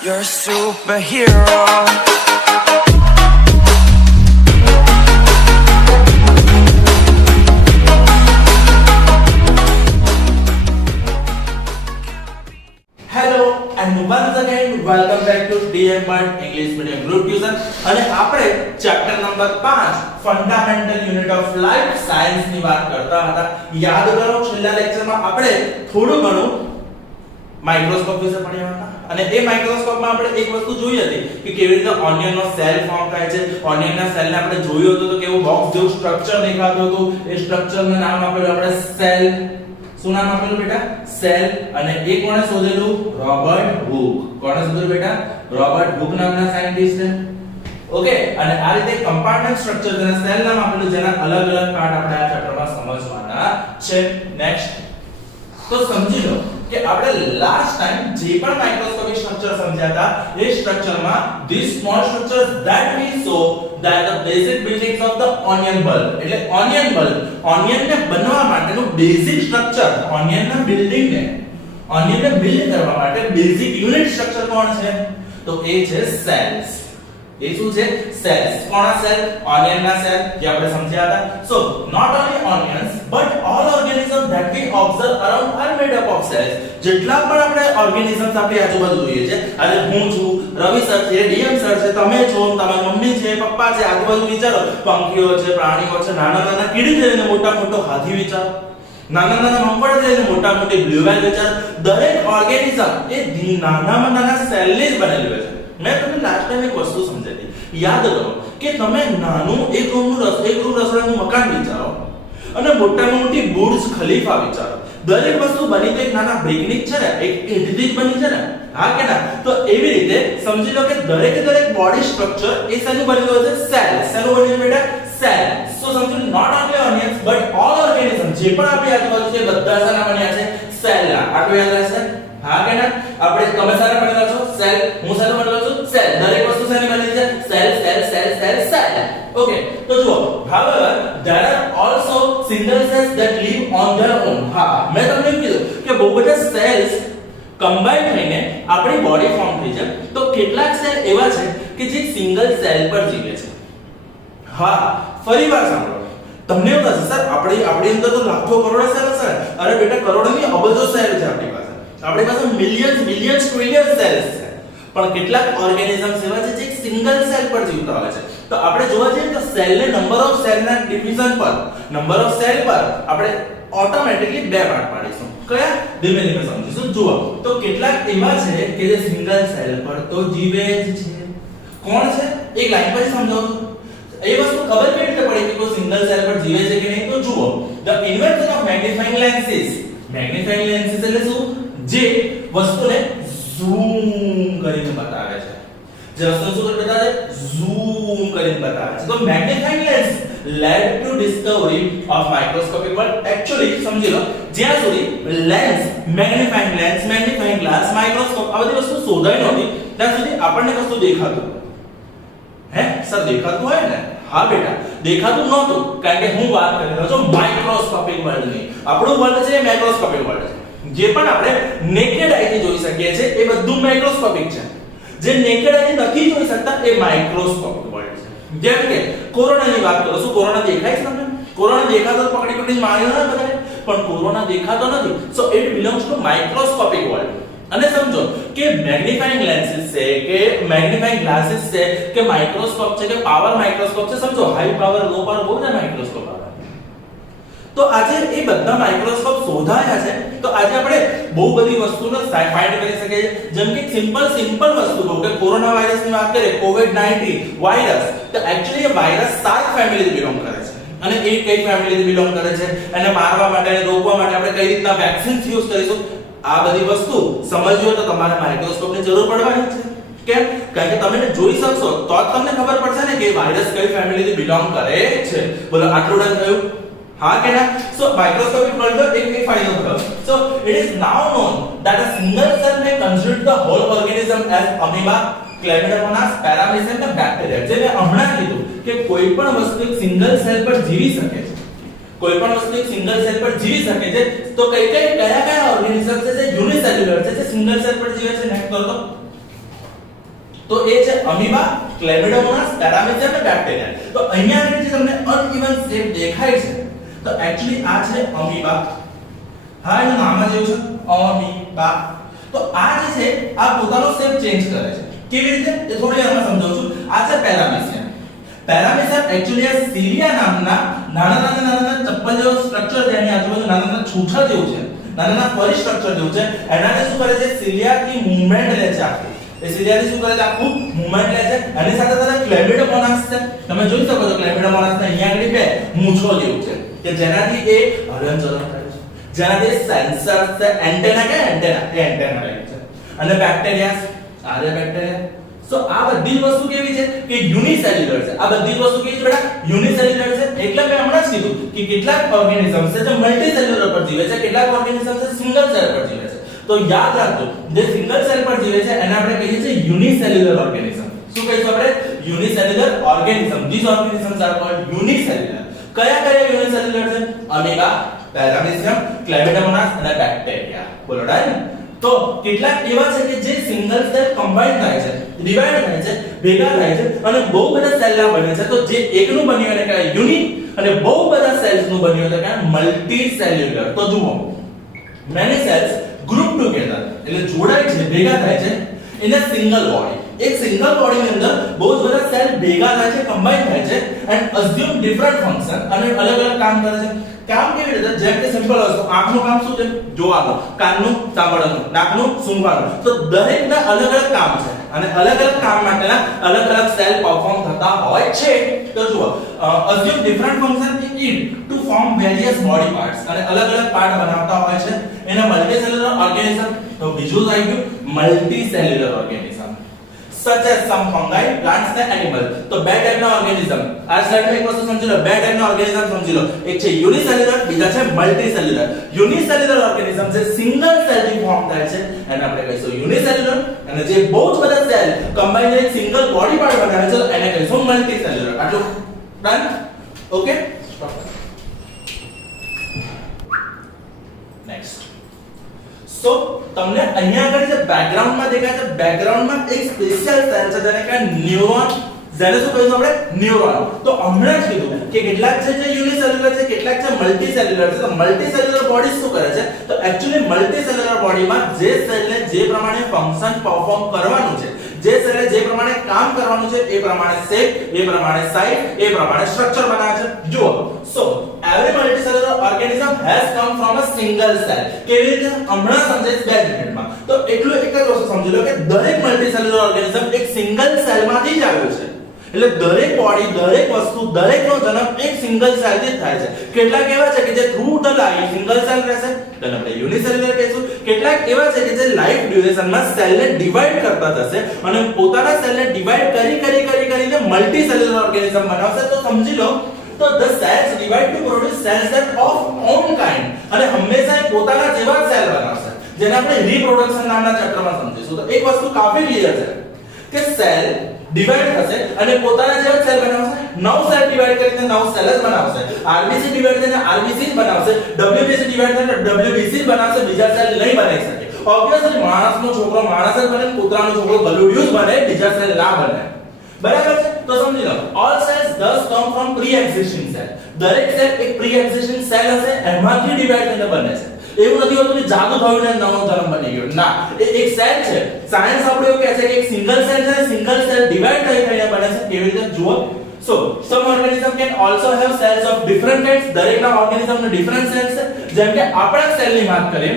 You're a superhero. Hello and once again welcome back to DM Bart English medium group tuition અને આપણે chapter number 5 fundamental unit of life science ની વાત કરતા હતા. યાદ કરો છેલ્લા લેક્ચરમાં આપણે થોડું ઘણું માઇક્રોસ્કોપ વિશે ભણ્યા હતા અને એ માઇક્રોસ્કોપમાં આપણે એક વસ્તુ જોઈ હતી કે કેવી રીતે ઓનિયનનો સેલ ફોર્મ થાય છે. ઓનિયનના સેલને આપણે જોયું હતું તો કેવું બોક્સ જેવું સ્ટ્રક્ચર દેખાતું હતું. એ સ્ટ્રક્ચરનું નામ આપેલું આપણે સેલ. શું નામ આપેલું બેટા? સેલ. અને એ કોણે શોધેલું? Robert hook. કોણે શોધેલું બેટા? રોબર્ટ હુક નામના સાયન્ટિસ્ટ છે. ઓકે, અને આ રીતે કમ્પાર્ટમેન્ટ સ્ટ્રક્ચર જેના સેલ નામ આપેલું, જેના અલગ અલગ પાર્ટ આપણે આ ચેપ્ટરમાં સમજવાના છે. નેક્સ્ટ તો સમજી લો કે આપણે લાસ્ટ ટાઈમ જે પણ માઇક્રોસ્કોપિક સ્ટ્રક્ચર સમજ્યા હતા એ સ્ટ્રક્ચરમાં these small structures that we saw that the basic buildings of the onion bulb, એટલે ઓનિયન બલ્બ, ઓનિયન ને બનવા માટેનું બેઝિક સ્ટ્રક્ચર, ઓનિયન ના બિલ્ડિંગ ને, ઓનિયન ને બિલ્ડ કરવા માટે બેઝિક યુનિટ સ્ટ્રક્ચર કોણ છે? તો એ છે સેલ્સ. એ શું છે? સેલ્સ. કોના સેલ? ઓનિયન ના સેલ, જે આપણે સમજ્યા હતા. સો not only onions but all organisms that we observe around are made up of cells. જેટલા પણ આપણે ઓર્ગેનિઝમ્સ આપણી આજુબાજુ જોઈએ છે, આજે હું છું, રવિ સર છે, ડીએમ સર છે, તમે છો, તમારી મમ્મી છે, પપ્પા છે, આજુબાજુ વિચારો. પંખીઓ છે, પ્રાણીઓ છે, નાના નાના કીડી લઈને મોટા મોટો હાથી વિચારો, નાના નાના મકોડા લઈને મોટા મોટી બ્લુ વ્હેલ વિચારો. દરેક ઓર્ગેનિઝમ એ નાનામાં નાના સેલથી જ બનેલું હોય છે. મેં તમને લાસ્ટ ટાઈમ એક વસ્તુ સમજાવી. યાદ કરો કે તમે નાનું એક રૂમ રસોડાનું મકાન વિચારો અને મોટામાં મોટી બુર્જ ખલીફા વિચારો. દરેક વસ્તુ બની તો એક નાના બ્રિકની છે ને, એક ઈંટથી જ બની છે ને, હા કે ના? તો એવી રીતે સમજી લો કે દરેક બોડી સ્ટ્રક્ચર એ શેનું બનેલું હોય છે? સેલ. શેનું બનેલું બેટા? સેલ. સો સમજો not only onions but all organism જે પણ આપણી આજુબાજુ છે બધા શાના બન્યા છે? સેલના. આટલું યાદ રહેશે? હા કે ના? આપણે તમે શાના બનેલા છો? સેલ. હું શાનો બનેલો છું? સેલ. દરેક વસ્તુ શાની બનેલી છે? Sale sale sale sale sale. Okay, તો જુઓ, however there are also single cells that live on their own. હા, મેં તમને કીધું કે બહુ બધા સેલ્સ કમ્બાઈન થઈને આપણી બોડી ફોર્મ થઈ છે. તો કેટલાક સેલ એવા છે કે જે સિંગલ સેલ પર જીવે છે. હા, ફરીવાર સાંભળો. તમને એવું થશે સર આપણી અંદર તો લાખો કરોડો સેલ છે. અરે બેટા, કરોડો નહીં, અબજો સેલ છે આપણી પાસે. આપણી પાસે મિલિયન્સ ટ્રિલિયન સેલ્સ છે. પણ કેટલાક ઓર્ગેનિઝમ્સ એવા છે જે સિંગલ સેલ પર જીવતા હોય છે. તો આપણે જોવા જઈએ તો સેલને નંબર ઓફ સેલના ડિવિઝન પર, નંબર ઓફ સેલ પર આપણે ઓટોમેટિકલી બે પાર્ટ પાડીશું. કયા? ધીમે ધીમે સમજીશું. જુઓ, તો કેટલાક એવા છે કે જે સિંગલ સેલ પર તો જીવે જ છે. કોણ છે? એક લાઈન પર સમજાવું. એ વસ્તુ ખબર કેવી રીતે પડે કે કોઈ સિંગલ સેલ પર જીવે છે કે નહીં? તો જુઓ, the invention of magnifying lenses. Magnifying lenses એટલે શું? જે વસ્તુને ઝૂમ કરીને બતાવે છે. જે વસ્તુ શું કરીને બતાવે છે? ઝૂમ કરીને બતાવે છે. તો મેગ્નીફાઇંગ lens led to discovery of microscopic world. Actually સમજી લો, જ્યાં સુધી લેન્સ, મેગ્નીફાઇંગ ગ્લાસ, માઇક્રોસ્કોપ આ બધી વસ્તુ શોધાઈ નહોતી ત્યાં સુધી આપણને કશું દેખાતું. હે સર, દેખાતું હોય ને? હા બેટા, દેખાતું નહોતું, કારણ કે હું વાત કરી રહ્યો છું માઇક્રોસ્કોપિક વર્લ્ડની. આપણું વર્લ્ડ છે એ માઇક્રોસ્કોપિક વર્લ્ડ છે. જે પણ આપણે નેકેડ આઈથી જોઈ શકીએ છીએ એ બધું માઇક્રોસ્કોપિક છે. જે નેકેડ આઈથી નથી જોઈ શકતા એ માઇક્રોસ્કોપિક વર્લ્ડ છે. જેમ કે કોરોનાની વાત કરો. શું કોરોના દેખાય છે તમને? કોરોના દેખાતો પકડી માર્યો ના બધાને, પણ કોરોના દેખાતો નથી. So it belongs to microscopic world. અને સમજો કે મેગ્નીફાઇંગ લેન્સીસ છે કે મેગ્નીફાઇંગ ગ્લાસીસ છે કે માઇક્રોસ્કોપ છે કે પાવર માઇક્રોસ્કોપ છે. સમજો હાઈ પાવર, લો પાવર બહુ બધા માઇક્રોસ્કોપ આવે. તો આજે એ બધા માઇક્રોસ્કોપ શોધાયા છે. તો આજે આપણે બહુ બધી વસ્તુને ફાઇન્ડ કરી શકીએ છીએ. જેમ કે સિમ્પલ વસ્તુ કહું કે કોરોના વાયરસની વાત કરીએ, કોવિડ-19 વાયરસ, તો એક્ચ્યુઅલી એ વાયરસ શાર્ક ફેમિલીથી બિલોંગ કરે છે. અને એ કઈ ફેમિલીથી બિલોંગ કરે છે, એને મારવા માટે અને રોકવા માટે આપણે કઈ રીતના વેક્સિન્સ યુઝ કરીશું, આ બધી વસ્તુ સમજવી હોય તો તમારે માઇક્રોસ્કોપની જરૂર પડવાની છે. કેમ? કારણ કે તમે જોઈ શકશો તો જ તમને ખબર પડશે ને કે વાયરસ કઈ ફેમિલીથી બિલોંગ કરે છે. બોલો, આટલું ડન થયું? હા કે ના? સો માઇક્રોસ્કોપિક વર્લ્ડ એક ફાયદો થયો. So it is now non that a single cell may constitute the whole organism as amoeba, Chlamydomonas, Paramecium and bacteria. જે મેં હમણાં કીધું કે કોઈ પણ વસ્તુ એક સિંગલ સેલ પર જીવી શકે છે. કોઈ પણ વસ્તુ એક સિંગલ સેલ પર જીવી શકે છે. તો કયા ઓર્ગેનિઝમ છે જે યુનિસેલ્યુલર છે, જે સિંગલ સેલ પર જીવે છે? નેક્સ્ટ કરો તો તો એ છે અમીબા, ક્લેમિડોમોનાસ, પેરામીસિયમ અને બેક્ટેરિયા. તો અહીંયા આગળ જે તમને અનઇવન શેપ દેખાય છે તો એક્ચ્યુઅલી આ છે અમીબા. હા, એનું નામ જ એવું છે અમીબા. તો આ જે છે આ પોતાનો શેપ ચેન્જ કરે છે. કેવી રીતે એ થોડી વારમાં સમજાવું છું. આ છે પેરામીસિયમ. પેરામીસિયમ એક્ચ્યુઅલી આ સિલિયા નામના નાના ચપ્પલ જેવો સ્ટ્રક્ચર છે, એની આજુબાજુ નાના છૂછા જેવું છે, નાના ફરી સ્ટ્રક્ચર જેવું છે. એનાને શું કરે છે, સિલિયાથી મૂવમેન્ટ લે છે આખું. એ સિલિયાથી શું કરે છે, આખું મૂવમેન્ટ લે છે. એની સાથે સાથે ક્લેમિડોમોનાસ છે. તમે જોઈ શકો છો ક્લેમિડોમોનાસ ને અહીંયા આગળ બે મૂછો જેવું છે કે જેનાથી એ હલનચલન કરે છે, જેનાથી સેન્સર છે, એન્ટેના કે એન્ટેના એ એન્ટેના રહે છે. અને બેક્ટેરિયા, આ જે બેક્ટેરિયા. સો આ બધી જ વસ્તુ કેવી છે કે યુનિસેલ્યુલર છે. આ બધી જ વસ્તુ કેવી છે બેટા, યુનિસેલ્યુલર છે. એટલે મેં હમણાં જ કીધું કે કેટલાક ઓર્ગેનિઝમ્સ છે જે મલ્ટીસેલ્યુલર પર જીવે છે, કેટલાક ઓર્ગેનિઝમ્સ છે સિંગલ સેલ પર જીવે છે. તો યાદ રાખજો, જે સિંગલ સેલ પર જીવે છે એને આપણે કહીએ છીએ યુનિસેલ્યુલર ઓર્ગેનિઝમ. શું કહીશું આપણે? Unicellular organism. This organisms are called unicellular. કયા કયા યુનિસેલ્યુલર છે? અમીબા, પેરામીસિયમ, ક્લેમિડોમોનાસ અને બેક્ટેરિયા. બોલો ડાય. તો કેટલાક એવા છે કે જે સિંગલ સેલ કમ્બાઈન થાય છે, ડિવાઈડ થાય છે, ભેગા થાય છે અને બહુ બધા સેલના બને છે. તો જે એકનું બન્યું એને કહેવાય યુનિ અને બહુ બધા સેલ્સનું બન્યું એટલે કહેવાય મલ્ટીસેલ્યુલર. તો જુઓ, મેની સેલ્સ ગ્રુપ ટુગેધર એટલે જોડાય છે, ભેગા થાય છે ઇન અ સિંગલ બોડી. એક સિંગલ બોડી ની અંદર બહુ જ બધા સેલ ભેગા થાય છે, કમ્બાઈન થાય છે એન્ડ અઝ્યુમ ડિફરન્ટ ફંક્શન અને અલગ અલગ કામ કરે છે. કામ કેવી રીતે? જેમ કે સિમ્પલ વસ્તુ, આંખનું કામ શું છે? જોવાનું, કાનનું સાંભળવાનું, નાકનું સૂંઘવાનું. તો દરેકના અલગ અલગ કામ છે અને અલગ અલગ કામ માટેના અલગ અલગ સેલ પરફોર્મ થતા હોય છે. તો જુઓ, assume different function in it to form various body parts અને અલગ અલગ પાર્ટ બનાવતા હોય છે એના મલ્ટીસેલ્યુલર ઓર્ગેનિઝમ. તો બીજું આવી ગયું મલ્ટીસેલ્યુલર organism. such as some fungi, plants and animals. તો બે ટાઈપના ઓર્ગેનિઝમ. આ સ્લાઇડમાં એક વસ્તુ સમજી લો, બે ટાઈપના ઓર્ગેનિઝમ સમજી લો. એક છે યુનિસેલ્યુલર, બીજા છે મલ્ટીસેલ્યુલર. યુનિસેલ્યુલર ઓર્ગેનિઝમ જે સિંગલ સેલથી ફોર્મ થાય છે એને આપણે કહીશું યુનિસેલ્યુલર અને જે બહુ જ બધા સેલ કમ્બાઈન એક સિંગલ બોડી પાર્ટ બનાવે છે એને કહીશું મલ્ટીસેલ્યુલર. આટલું ડન? Okay, next. સો તમને અહીંયા આગળ જે બેકગ્રાઉન્ડમાં દેખાય છે, બેકગ્રાઉન્ડમાં એક સ્પેશિયલ સેલ છે જેને કહેવાય ન્યુરોન. જેને શું કહીશું આપણે? ન્યુરોન. તો હમણાં જ કીધું કે કેટલાક છે જે યુનિસેલ્યુલર છે, કેટલાક છે મલ્ટીસેલ્યુલર છે. તો મલ્ટીસેલ્યુલર બોડી શું કરે છે? તો એક્ચ્યુઅલી મલ્ટીસેલ્યુલર બોડીમાં જે સેલને જે પ્રમાણે ફંક્શન પરફોર્મ કરવાનું છે, જે સેલને જે પ્રમાણે કામ કરવાનું છે એ પ્રમાણે શેપ, એ પ્રમાણે સાઇઝ, એ પ્રમાણે સ્ટ્રક્ચર બનાવે છે. જુઓ, સો every multicellular organism has come from a single cell. કેવી રીતે? હમણાં સમજાઈશ 2 મિનિટમાં. તો એટલું એક જ વસ્તુ સમજી લો કે દરેક મલ્ટીસેલ્યુલર ઓર્ગેનિઝમ એક સિંગલ સેલમાંથી જ આવ્યું છે. એટલે દરેક બોડી, દરેક વસ્તુ, દરેકનો જન્મ એક સિંગલ સેલથી જ થાય છે. કેટલાક એવા છે કે જે through the life single cell રહેશે, તેને આપણે યુનિસેલ્યુલર કહીશું. કેટલાક એવા છે કે જે લાઈફ ડ્યુરેશનમાં સેલને ડિવાઈડ કરતા જશે અને પોતાના સેલને ડિવાઈડ કરીને મલ્ટીસેલ્યુલર ઓર્ગેનિઝમ બનાવશે. તો સમજી લો, તો the cells divide to produce cells that of own kind અને હંમેશા પોતાના જેવા સેલ બનાવશે, જેને આપણે રિપ્રોડક્શન નામના ચેપ્ટરમાં સમજીશું. તો એક વસ્તુ કાફી ક્લિયર છે કે સેલ ડિવાઈડ થશે અને પોતાના જેવા સેલ બનાવશે. 9 સેલ ડિવાઈડ કરીને 9 સેલ જ બનાવશે. RBC ડિવાઈડ થઈને RBC જ બનાવશે. WBC ડિવાઈડ થઈને WBC જ બનાવશે. બીજા સેલ નહીં બનાવી શકે. ઓબ્વિયસલી માણસનો છોકરો માણસ જ બને, કૂતરાનો છોકરો ગલુડિયું જ બને, બીજા સેલ ના બને. બરાબર છે? તો સમજી લો, all cells thus come from pre-existing cell. દરેક સેલ એક pre-existing સેલ હશે, એમાંથી ડિવાઈડ થઈને બને છે. એવું નથી હોતું કે જાદુ થયું ને નવો ધર્મ બની ગયો. ના, એ એક સેલ છે. સાયન્સ આપણે એવું કહે છે કે એક સિંગલ સેલ છે, સિંગલ સેલ ડિવાઈડ થઈને બને છે. કેવી રીતે? જુઓ, so some organism can also have cells of different kinds. દરેકના ઓર્ગેનિઝમના ડિફરન્ટ સેલ્સ છે. જેમ કે આપણા સેલની વાત કરીએ,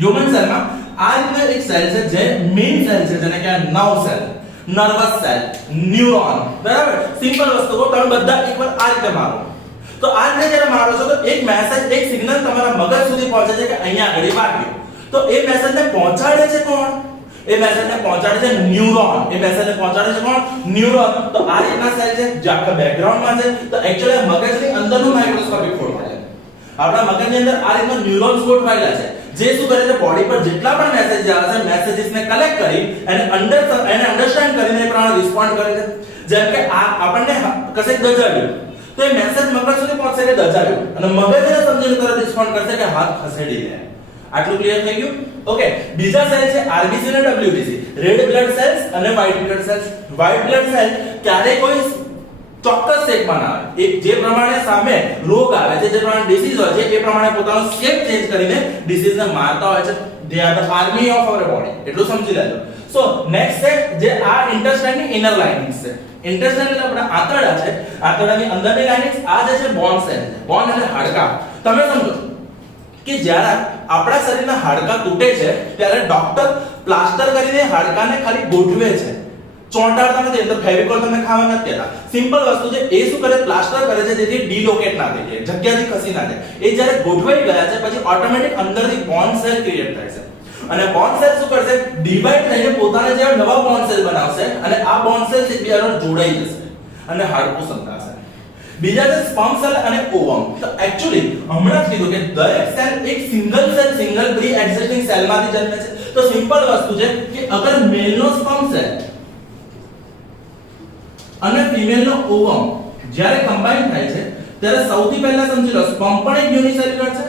હ્યુમન સેલમાં આ રીતના એક સેલ છે જે મેઇન સેલ છે, જેને કહેવાય nerve cell, nervous cell, neuron. બરાબર? સિમ્પલ વસ્તુ કો તમે બધા એકવાર આ રીતે મારો. તો આ રીતે જ્યારે મારો છો તો એક મેસેજ, એક સિગ્નલ તમારા મગજ સુધી પહોંચે છે કે અહીંયા આગળ વાગ્યું. તો એ મેસેજને પહોંચાડે છે કોણ? એ મેસેજને પહોંચાડે છે ન્યુરોન. એ મેસેજને પહોંચાડે છે કોણ? ન્યુરોન. તો આ રીતના સેલ છે જે આખા બેકગ્રાઉન્ડમાં છે. તો એક્ચ્યુઅલી મગજની અંદરનું માઇક્રોસ્કોપિક ફોટો છે. આપણા મગજની અંદર આ રીતના ન્યુરોન્સ ગોઠવાયેલા છે, જે શું કરે છે? બોડી પર જેટલા પણ મેસેજ આવે છે, મેસેજીસને કલેક્ટ કરી એને અન્ડરસ્ટેન્ડ કરીને એ પ્રમાણે રિસ્પોન્ડ કરે છે. જેમ કે આ આપણને કશે દજાડ્યું તો એ મેસેજ મગજ સુધી પહોંચશે કે દજાડ્યું, અને મગજ એને સમજીને તરત રિસ્પોન્ડ કરશે કે હાથ ખસેડી લે. આટલું ક્લિયર થઈ ગયું? ઓકે, બીજા સેલ છે RBC અને WBC, રેડ બ્લડ સેલ્સ અને white blood cells. White blood cell ક્યારે કોઈ ચોક્કસ શેપમાં ના આવે, એક જે પ્રમાણે સામે રોગ આવે છે, જે પ્રમાણે ડિસીઝ હોય છે, એ પ્રમાણે પોતાનો શેપ ચેન્જ કરીને ડિસીઝને મારતા હોય છે. they are the army of our body. એટલું સમજી લેજો. સો નેક્સ્ટ છે જે આ ઇન્ટેસ્ટાઇનની ઇનર લાઇનિંગ્સ છે. ઇન્ટેસ્ટાઇન એટલે આપણા આંતરડા છે, આંતરડાની અંદરની લાઇનિંગ્સ. આ જે છે બોન સેલ છે. બોન એટલે હાડકા. તમે સમજો કે જ્યારે આપણા શરીરના હાડકા તૂટે છે ત્યારે ડોક્ટર પ્લાસ્ટર કરીને હાડકાને ખાલી ગોઠવે છે, ચોંટાડતા નથી. એટલે ફેવિકોલ તમને ખાવા નથી દેતા. સિમ્પલ વસ્તુ છે. એ શું કરે? પ્લાસ્ટર કરે છે જેથી ડિલોકેટ ના થઈ જાય, જગ્યાથી ખસી ના જાય. એ જ્યારે ગોઠવાઈ ગયા છે પછી ઓટોમેટિક અંદરથી બોન સેલ ક્રિએટ થાય છે. અને બોન સેલ શું કરશે? ડિવાઇડ થઈને પોતાના જેવા નવા બોન સેલ બનાવશે અને આ બોન સેલ એકબીજાને જોડાઈ જશે અને હાડકું સંતાશે. બીજા છે સ્પર્મ સેલ અને ઓવમ. તો એક્ચ્યુઅલી હમણાં જ કીધું કે દરેક સેલ એક single cell, single pre existing સેલમાંથી જન્મે છે. તો સિમ્પલ વસ્તુ છે કે અગર મેલનો સ્પર્મ સેલ અને ફિમેલનો ઓવમ જ્યારે કમ્બાઈન થાય છે ત્યારે સૌથી પહેલા સમજી લો સ્પર્મ પણ એક યુનિસેલ્યુલર છે,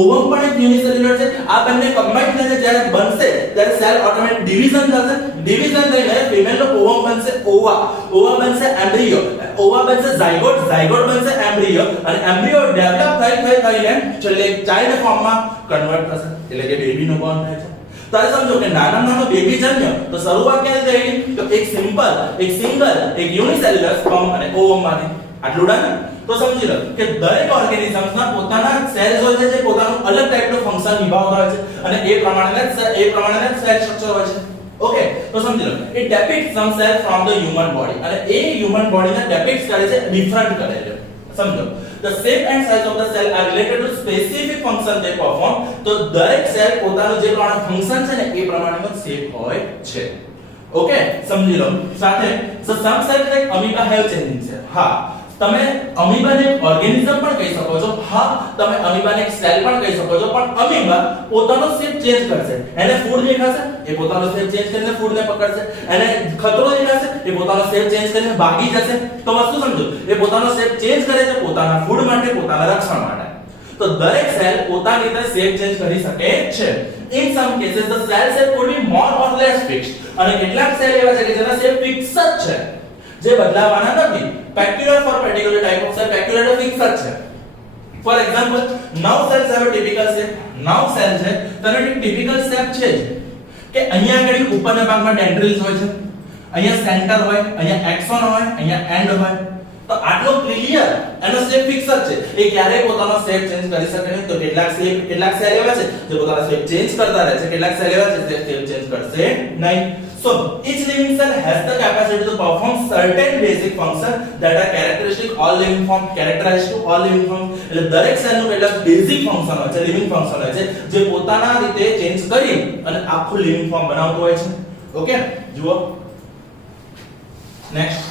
ઓવમ પણ એક યુનિસેલ્યુલર છે. આ બંને કમ્બાઈન થઈને જ્યારે બનશે ત્યારે સેલ ઓટોમેટિક ડિવિઝન થશે. ડિવિઝન થઈને ફિમેલનો ઓવમ બનશે ઓવા, ઓવા બનશે એમ્બ્રિયો, ઓવા બનશે ઝાયગોટ, ઝાયગોટ બનશે એમ્બ્રિયો અને એમ્બ્રિયો ડેવલપ થઈને છેલ્લે ચાઇલ્ડ ફોર્મમાં કન્વર્ટ થશે, એટલે કે બેબીનો બોર્ન થાય છે. તારે સમજો કે નાનો બેબી જન્મ્યો તો શરૂઆત ક્યાંથી થઈ? તો એક સિમ્પલ, એક સિંગલ, એક યુનિસેલ્યુલર સ્પર્મ અને ઓવમ માંથી. આટલું ડન? તો સમજી લો કે દરેક ઓર્ગેનિઝમ્સના પોતાના સેલ્સ હોય છે જે પોતાનું અલગ ટાઈપનું ફંક્શન નિભાવતા હોય છે અને એ પ્રમાણે સેલ સ્ટ્રક્ચર હોય છે. ઓકે, તો સમજી લો it depicts some cells from the human body અને એ હ્યુમન બોડીને ડેપિક્ટ કરે છે, ડિફરન્ટ કરે છે. સમજો, the shape and size of the cell are related to specific function they perform. તો દરેક સેલ પોતાનું જે પ્રમાણે ફંક્શન છે ને એ પ્રમાણેનો શેપ હોય છે. ઓકે, સમજી લો. સાથે so some cells like amoeba have changing cell. હા, તમે અમીબાને એક ઓર્ગેનિઝમ પણ કહી શકો છો. હા, તમે અમીબાને એક સેલ પણ કહી શકો છો. પણ અમીબા પોતાનો શેપ ચેન્જ કરશે. એને ફૂડ દેખાશે, એ પોતાનો શેપ ચેન્જ કરીને ફૂડને પકડશે. એને ખતરો દેખાશે, એ પોતાનો શેપ ચેન્જ કરીને ભાગી જશે. તો વસ્તુ સમજો, એ પોતાનો શેપ ચેન્જ કરે છે પોતાના ફૂડ માટે, પોતાના રક્ષણ માટે. તો દરેક સેલ પોતાની રીતે શેપ ચેન્જ કરી શકે છે. In some cases the cell shape could be more or less fixed. અને કેટલાક સેલ એવા છે કે જેના શેપ ફિક્સ જ છે, જે બદલાવાના નથી. peculiar for particular type of cell, peculiar fix જ છે. For example, nerve cells have a typical shape. nerve cell છે તેનો એક typical shape છે કે અહીંયા આગળ ઉપરના ભાગમાં ડેન્ડ્રિલ્સ હોય છે, અહીંયા સેન્ટર હોય, અહીંયા એક્સોન હોય, અહીંયા એન્ડ હોય. તો આટલો ક્લિયર એનો શેપ ફિક્સ જ છે. એ ક્યારેય પોતાનો શેપ ચેન્જ કરી શકે નહીં. તો કેટલાક સેલ એવા છે જે પોતાનો શેપ ચેન્જ કરતા રહે છે, કેટલાક સેલ એવા છે જે શેપ ચેન્જ કરશે નહીં. So each living cell has the capacity to perform certain basic functions that are characteristic all living form, characterized to all living form. એટલે દરેક સેલ નું કેટલાક બેઝિક ફંક્શન હોય છે, લિવિંગ ફંક્શન હોય છે, જે પોતાના રીતે ચેન્જ કરી અને આખું લિવિંગ ફોર્મ બનાવતું હોય છે. ઓકે, જુઓ next.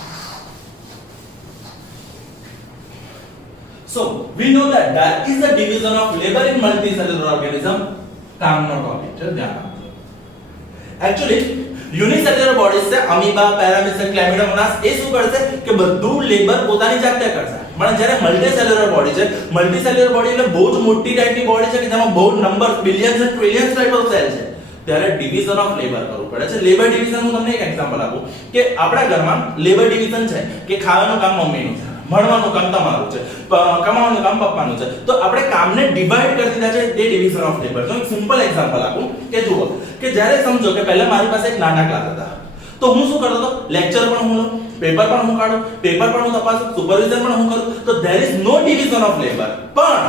So we know that there is a division of labor in multicellular organism. કામનો ટોપિક છે, ધ્યાન આપજો. Actually યુનિસેલ્યુલર બોડીઝ છે, અમીબા, પેરામીટર, ક્લેમિડોમોનાસ, એ શું કરશે કે બધું લેબર પોતાની જાતે કરશે. પણ જ્યારે મલ્ટીસેલ્યુલર બોડી છે, મલ્ટીસેલ્યુલર બોડી એટલે બહુ જ મોટી ટાઈપની બોડી છે કે જેમાં બહુ નંબર, બિલિયન્સ અને ટ્રિલિયન્સ ટાઈપ ઓફ સેલ છે, ત્યારે ડિવિઝન ઓફ લેબર કરવું પડે છે. લેબર ડિવિઝન હું તમને એક એક્ઝામ્પલ આપું કે આપણા ઘરમાં લેબર ડિવિઝન છે કે ખાવાનું કામ મમ્મીનું છે, ભણવાનું કામ તમારું છે, કમાવાનું કામ પપ્પાનું છે. તો આપણે કામને ડિવાઇડ કરી દીધા છે, તે ડિવિઝન ઓફ લેબર. તો એક સિમ્પલ એક્ઝામ્પલ આપું કે જુઓ કે જ્યારે સમજો કે પહેલા મારી પાસે એક નાના ક્લાસ હતા, તો હું શું કરતો હતો? લેક્ચર પણ હું લઉં, પેપર પણ હું કાઢું, પેપર પણ હું તપાસું, સુપરવિઝન પણ હું કરું. તો there is no division of labor. પણ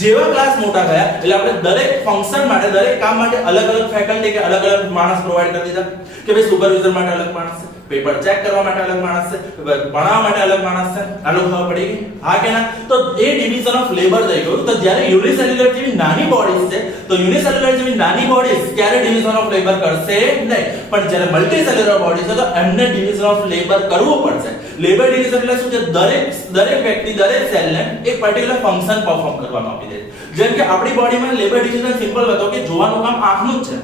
જેવા ક્લાસ મોટા ગયા એટલે આપણે દરેક ફંક્શન માટે, દરેક કામ માટે અલગ અલગ ફેકલ્ટી કે અલગ અલગ માણસ પ્રોવાઈડ કરી દીધા કે ભાઈ સુપરવિઝન માટે અલગ માણસ છે, પેપર ચેક કરવા માટે અલગ માણસ છે, ભણાવવા માટે અલગ માણસ છે. આલો ખબર પડી ગઈ? હા કે ના? તો એ ડિવિઝન ઓફ લેબર થઈ ગયું. તો જ્યારે યુનિસેલ્યુલર જેવી નાની બોડીઝ છે, તો યુનિસેલ્યુલર જેવી નાની બોડીઝ ક્યારે ડિવિઝન ઓફ લેબર કરશે નહીં. પણ જ્યારે મલ્ટીસેલ્યુલર બોડીઝ છે તો એમને ડિવિઝન ઓફ લેબર કરવું પડશે. લેબર ડિવિઝન એટલે શું છે? દરેક વ્યક્તિ, દરેક સેલને એક પર્ટિક્યુલર ફંક્શન પરફોર્મ કરવામાં આપી દે. જેમ કે આપણી બોડીમાં લેબર ડિવિઝન સિમ્પલ હતો કે જોવાનું કામ આંખનું જ છે,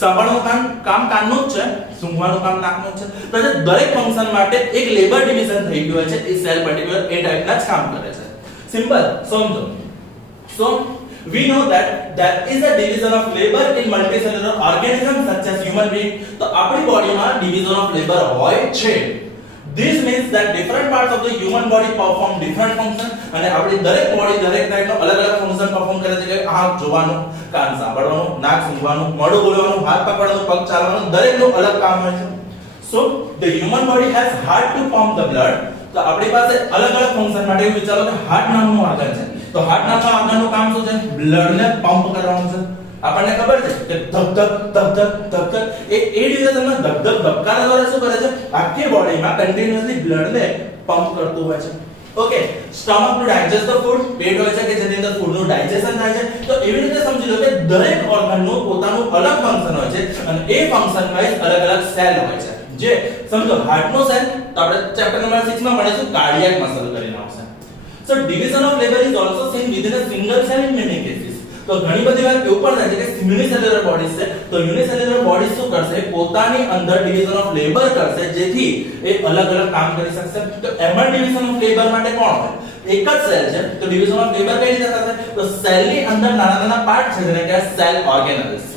સાંભળવાનું કામ કાનનું જ છે, સૂંઘવાનું કામ નાકનું જ છે. તો દરેક ફંક્શન માટે એક લેબર ડિવિઝન થઈ ગયું છે. એ સેલ પર્ટિક્યુલર એ ટાઈપના જ કામ કરે છે. સિમ્પલ સમજો. સો we know that there is a division of labor in multicellular organisms such as human being. તો આપણી બોડીમાં division of labor હોય છે. This means that different parts of the human body perform different functions અને આપણી દરેક body દરેક ટાઈપનો અલગ-અલગ ફંક્શન પરફોર્મ કરે છે કે આંખ જોવાનું, કાન સાંભળવાનું, નાક સૂંઘવાનું, મોઢું બોલવાનું, હાથ પકડવાનું, પગ ચાલવાનું, દરેકનું અલગ કામ હોય છે. So the human body has heart to pump the blood. તો આપણી પાસે અલગ-અલગ ફંક્શન માટે એવું વિચારો કે હાર્ટ નામનું ઓર્ગન છે. તો હાર્ટ નામના ઓર્ગનનું કામ શું છે? બ્લડને પંપ કરવાનું છે. આપણને ખબર છે કે ધક ધક ધક ધક ધક ધક એ રીતે તમને ધક ધક ધબકારા દ્વારા શું કરે છે? આખી બોડીમાં કન્ટિન્યુઅસલી બ્લડને પંપ કરતું હોય છે. Okay, stomach to digest the food, પેટ હોય છે કે જેની અંદર ફૂડનું ડાયજેશન થાય છે. તો એવી રીતે સમજી લો કે દરેક ઓર્ગનનું પોતાનું અલગ ફંક્શન હોય છે અને એ ફંક્શન વાઇઝ અલગ-અલગ સેલ હોય છે. જે સમજો હાર્ટનો સેલ તો આપણે ચેપ્ટર નંબર 6 માં ભણીશું કાર્ડિયાક મસલ કરીને આવશે. So division of labour is also seen within a single cell in many cases. તો ઘણી બધી વાર એવું પણ થાય છે કે યુનિસેલ્યુલર બોડીઝ છે તો યુનિસેલ્યુલર બોડીઝ શું કરશે? પોતાની અંદર ડિવિઝન ઓફ લેબર કરશે જેથી એ અલગ-અલગ કામ કરી શકશે. તો એમાં ડિવિઝન ઓફ લેબર માટે કોણ હોય? એક જ સેલ છે તો ડિવિઝન ઓફ લેબર કઈ રીતે થશે? તો સેલની અંદર નાના-નાના પાર્ટ છે જેને કહેવાય cell ઓર્ગેનલ્સ.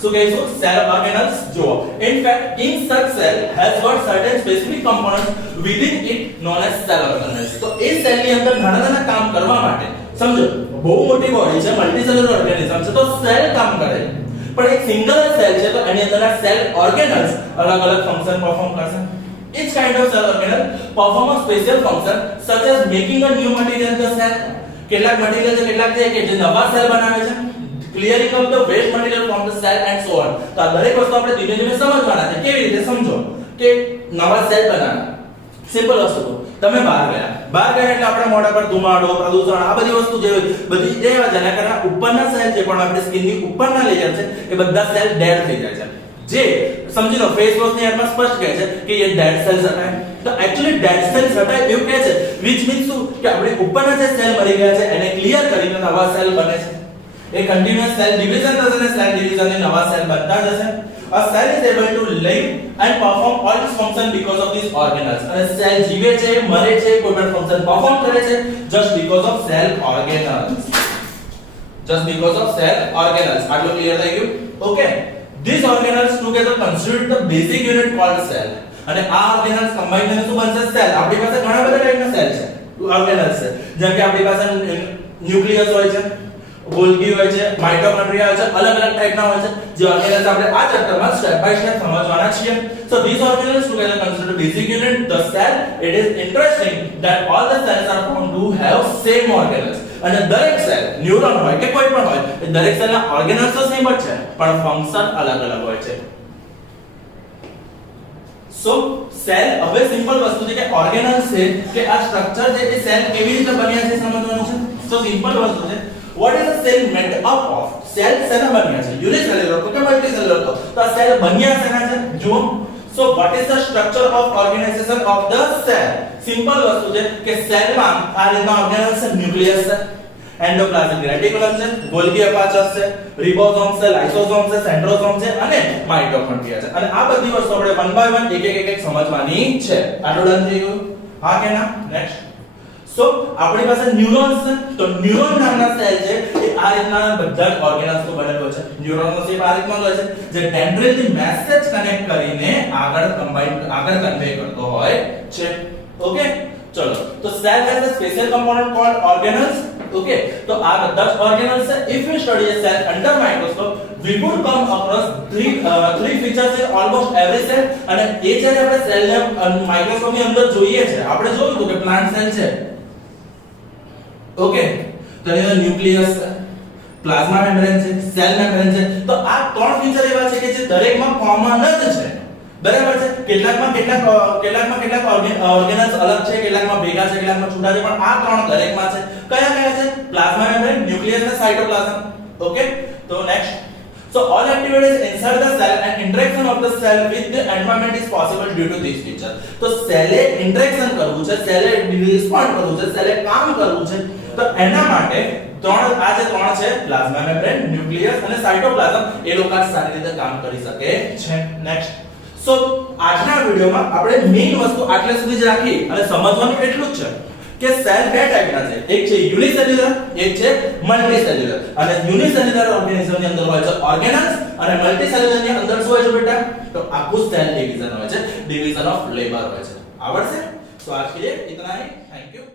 So guys, cell organelles જો in fact in such cell has got certain specific components within it known as cell organelles. તો એ સેલ ની અંદર નાના-નાના કામ કરવા માટે સમજો બહુ મોટી બોડી છે મલ્ટીસેલ્યુલર ઓર્ગેનિઝમ છે તો સેલ કામ કરે પણ એક સિંગલ સેલ છે તો એની અંદરના સેલ ઓર્ગેનલ્સ અલગ-અલગ ફંક્શન પરફોર્મ કરશે. Each kind of cell organelle perform a special function such as making a new material in the cell. કેટલાક મટીરીયલ છે કેટલાક છે કે જે નવા સેલ બનાવે છે, clearing of the waste material from the cell and so on. તો આ દરેક વસ્તુ આપણે ધીમે ધીમે સમજવાના છે. કેવી રીતે સમજો કે નવા સેલ બનાવવા સિમ્પલ વસ્તુ તમે બહાર ગયા એટલે આપણે મોઢા પર ધુમાડો પ્રદૂષણ આ બધી વસ્તુ જે બધી એવા જેના કારણે ઉપરના સેલ જે પણ આપણી સ્કિનની ઉપરના લેયર છે એ બધા સેલ ડેડ થઈ જાય છે. જે સમજી લો ફેસ વોશ ની એડમાં સ્પષ્ટ કહે છે કે એ ડેડ સેલ્સ હટાય. તો એક્ચ્યુઅલી ડેડ સેલ્સ હટાય એવું કહે છે which means શું કે આપણે ઉપરના જે સેલ મરી ગયા છે એને ક્લિયર કરીને નવા સેલ બને છે. A continuous cell division થશે ને cell division ની નવા સેલ બનતા જશે. A cell is able to live and perform all its function because of these organelles. અને સેલ જીવે છે, મરે છે, કોઈ પણ ફંક્શન પરફોર્મ કરે છે just because of cell organelles. Just because of cell organelles. આટલું ક્લિયર થઈ ગયું? Okay. These organelles together constitute the basic unit called cell. અને આ organelles combine થઈને શું બનશે? સેલ. આપણી પાસે ઘણા બધા ટાઈપના સેલ છે, organelles છે. જેમ કે આપણી પાસે ન્યુક્લિયસ હોય છે, ગોલ્ગી હોય છે, માઇટોકોન્ડ્રિયા હોય છે, અલગ-અલગ ટાઈપના હોય છે જે ઓર્ગેનલ્સ આપણે આ ચેપ્ટરમાં સ્ટેપ બાય સ્ટેપ સમજવાના છીએ. So these organelles together constitute a basic unit, the cell. It is interesting that all the cells are found to have same organelles. અને દરેક સેલ ન્યુરોન હોય કે કોઈ પણ હોય એ દરેક સેલના ઓર્ગેનલ્સ તો સેમ જ છે પણ ફંક્શન અલગ-અલગ હોય છે. So સેલ હવે સિમ્પલ વસ્તુ છે કે ઓર્ગેનલ્સ છે કે આ સ્ટ્રક્ચર છે એ સેલ કેવી રીતે બન્યા છે સમજવાનું છે. So સિમ્પલ વસ્તુ છે what is a cell made up of? Cell શેના બન્યા છે? યુનિસેલ્યુલર કે મલ્ટીસેલ્યુલર તો આ સેલ બન્યા શેના છે? જુઓ. So what is the structure of organization of the cell? Simple વસ્તુ છે કે સેલમાં આ રીતના ઓર્ગેનલ્સ છે, ન્યુક્લિયસ છે, એન્ડોપ્લાઝમિક રેટિક્યુલમ છે, ગોલ્ગી અપાચસ છે, રિબોસોમ છે, લાઇસોસોમ છે, સેન્ટ્રોસોમ છે અને માઇટોકોન્ડ્રિયા છે. અને આ બધી વસ્તુ આપણે વન બાય વન એક સમજવાની છે. આટલું ડન થઈ ગયું? હા કે ના? નેક્સ્ટ. So આપણી પાસે ન્યુરોન્સ છે તો ન્યુરોન નામના સેલ છે એ આ રીતના બધા ઓર્ગેનલ્સ નો બનેલો છે. ન્યુરોનનો શેપ આ રીતનો હોય છે જે ડેન્ડ્રિલથી મેસેજ કનેક્ટ કરીને આગળ કન્વે કરતો હોય છે. ઓકે, ચલો. તો cell has a special component called organelles. Okay, તો આ બધા જ ઓર્ગેનલ્સ છે. If we study a cell under microscope we would come across three features in almost every cell. અને એ જ્યારે આપણે સેલને માઇક્રોસ્કોપ ની અંદર જોઈએ છે આપણે જોયું હતું કે પ્લાન્ટ સેલ છે. ઓકે, તો એનો ન્યુક્લિયસ છે, પ્લાઝ્મા મેમ્બ્રેન છે, સેલ મેમ્બ્રેન છે. તો આ ત્રણ ફીચર એવા છે કે જે દરેકમાં કોમન જ છે. બરાબર છે? કેટલાકમાં કેટલાક ઓર્ગેનલ્સ અલગ છે, કેટલાકમાં ભેગા છે, કેટલાકમાં છૂટા છે પણ આ ત્રણ દરેકમાં છે. કયા છે? પ્લાઝ્મા મેમ્બ્રેન, ન્યુક્લિયસ અને સાઇટોપ્લાઝમ. ઓકે, તો next. So all activities inside the cell and interaction of the cell with the environment is possible due to these features. તો સેલે ઇન્ટરેક્શન કરવું છે, સેલે રિસ્પોન્ડ કરવું છે, સેલે કામ કરવું છે તો એના માટે ત્રણ છે પ્લાઝ્મા મેમ્બ્રેન, ન્યુક્લિયસ અને સાઇટોપ્લાઝમ એ લોકો સારી રીતે કામ કરી શકે છે. નેક્સ્ટ. સો આજના વિડિયોમાં આપણે મેઈન વસ્તુ આટલે સુધી જ રાખી અને સમજવાનું એટલું જ છે કે સેલ બે ટાઈપના છે, એક છે યુનિસેલ્યુલર, એક છે મલ્ટીસેલ્યુલર. અને યુનિસેલ્યુલર ઓર્ગેનિઝમ ની અંદર હોય છે ઓર્ગેનલ્સ અને મલ્ટીસેલ્યુલર ની અંદર શું હોય છે બેટા? તો આખું સેલ ડિवीजन હોય છે, डिवीजन ऑफ लेबर હોય છે. आवड़શે? तो आज के लिए इतना ही. Thank you.